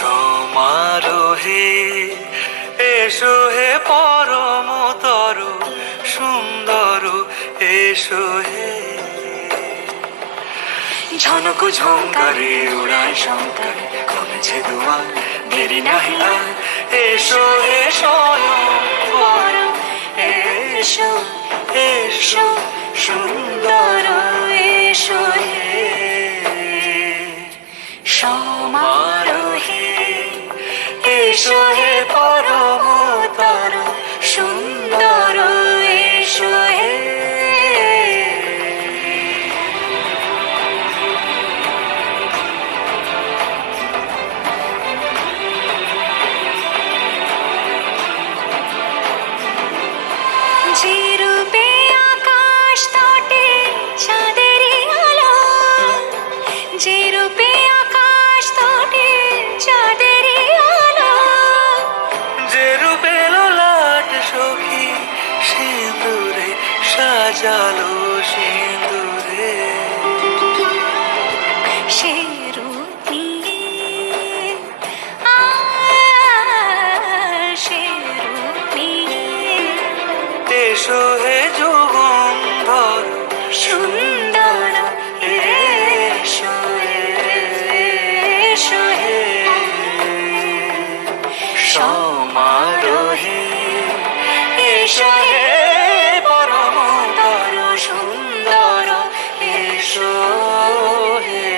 সমারোহে এসো হে পরমতর সুন্দর এসো হে। ঝনক ঝঙ্কারে উড়ায় শঙ্কারে খুলেছে দুয়ার, দেরি নাহি আর এসো হে স্বয়ংবর এসো এসো সুন্দর এসো হে। সমারোহে এসো হে পরমতর সুন্দর এসো হে। যে রূপে আকাশ তটে চাঁদেরই আলো, যে রূপে আকাশ তটে চাঁদেরই আলো, যে রূপে ললাট সখী সিঁদুরে সাজালো সিঁদুরে, সে রূপ নিয়ে সে রূপ নিয়ে এসো হে যুগন্ধর সুন্দর এসো এসো হে। সমারোহে এসো হে পরমতর সুন্দর এসো হে।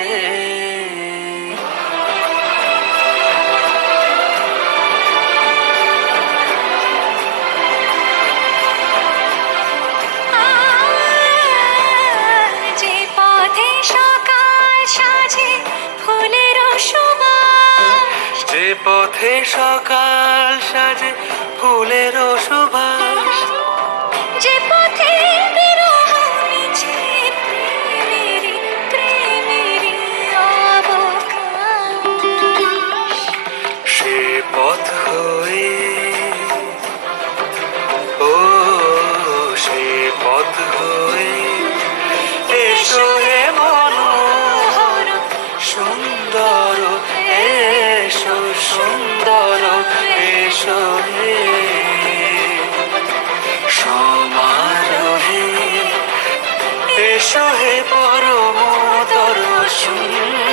যে পথে সকাল সাজে ফুলের সুবাস, যে পথে সকাল সাজে ফুলের সুবাস, যে পথে বিরহ মিছে প্রেমেরই প্রেমেরই অবকাশ, সে পথ হয়ে ও সে পথ হয়ে এসো হে মনোহর সুন্দর এসো সুন্দর এসো হে। সমারোহে এসো হে পরমতর সুন্দর